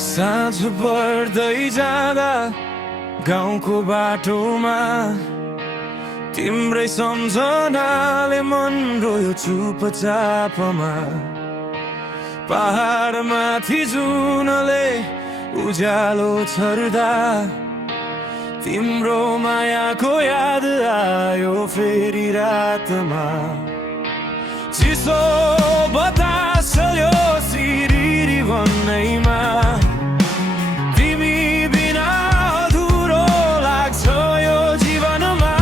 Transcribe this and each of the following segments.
साँझ पर्दै जाँदा गाउँको बाटोमा तिम्रै सम्झनाले मन रोयो चुपचापमा। पहाडमाथि जुनले उज्यालो छर्दा तिम्रो मायाको याद आयो फेरि रातमा। चिसो बतास यो सिरिरी भन्दैमा तिमी बिना अधुरो लाग्छ यो जीवनमा।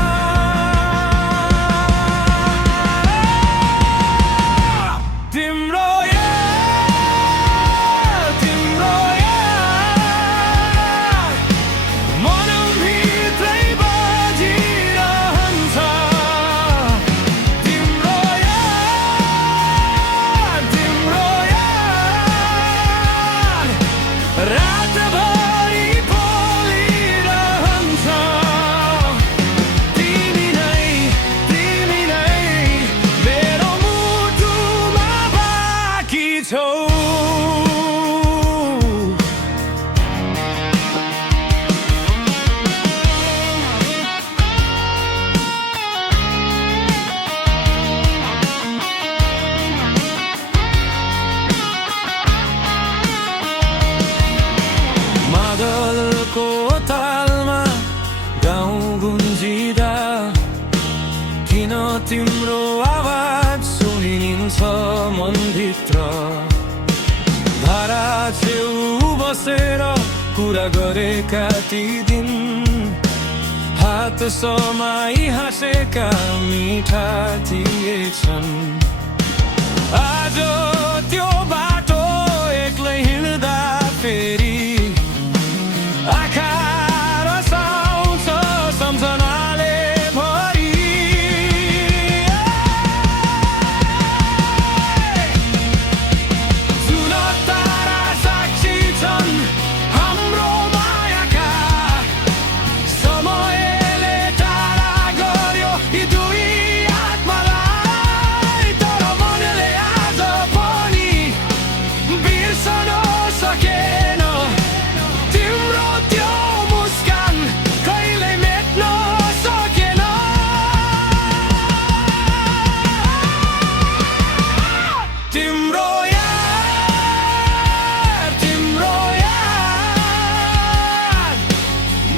तिम्रो मादलको तालमा गाउँ गुन्जिँदा किन तिम्रो आवाज सुनिन्छ मनभित्र। धारा छेउ बसेर कुरा गरेका ती दिन हात समाई हाँसेका मिठा थिएछन्। आज त्यो बाटो एक्लै हिँड्दा फेरि आँखा रसाउँछ सम्झनाले भरि। जुन तारा साक्षी छन् हाम्रो मायाका समयले टाढा गर्यो यी दुई आत्मालाई। तर मनले आज पनि बिर्सन सकेन तिम्रो त्यो मुस्कान कहिल्यै मेट्न सकेन। तिम्रो याद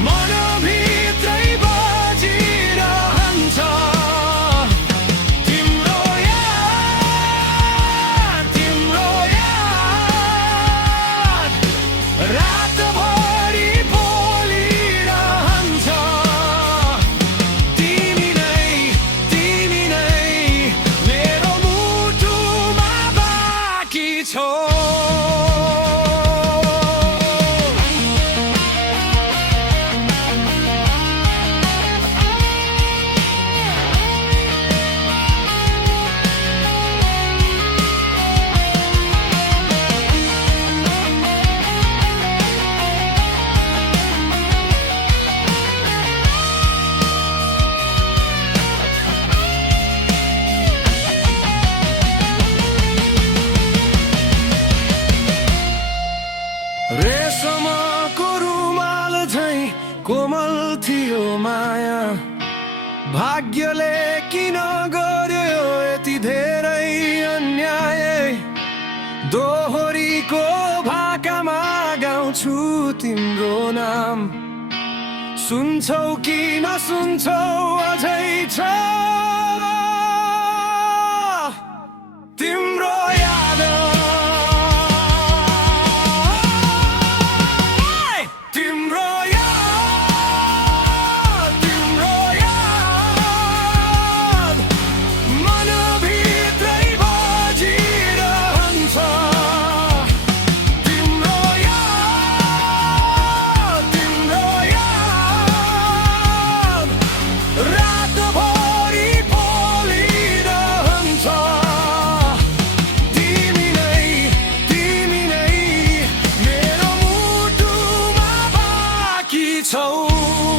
मनभित्रै बजिरहन्छ। तिम्रो याद रातभरि बोलिरहन्छ। तिमी नै मेरो मुटुमा बाँकी छौ। रेशमको रुमाल झैं कोमल थियो माया। भाग्यले किन गर्यो यति धेरै अन्याय। दोहोरीको भाकामा गाउँछु तिम्रो नाम। सुन्छौ कि नसुन्छौ अझै छ तिम्रो याद। छौ।